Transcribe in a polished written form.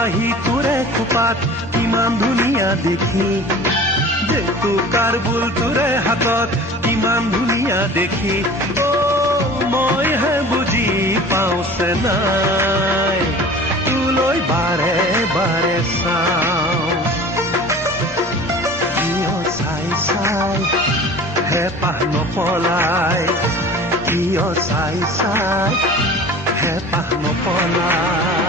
পাহি তোৰে খোপাত কিমান ধুনীয়া দেখি জেতুকাৰ বুল তোৰে হাতত কিমান ধুনীয়া দেখি মইহে বুজি পাওঁছে নাই তোলৈ বাৰে বাৰে চাওঁ কিয় চাই চাই হেঁপাহ নপলাই কিয় চাই চাই হেঁপাহ নপলাই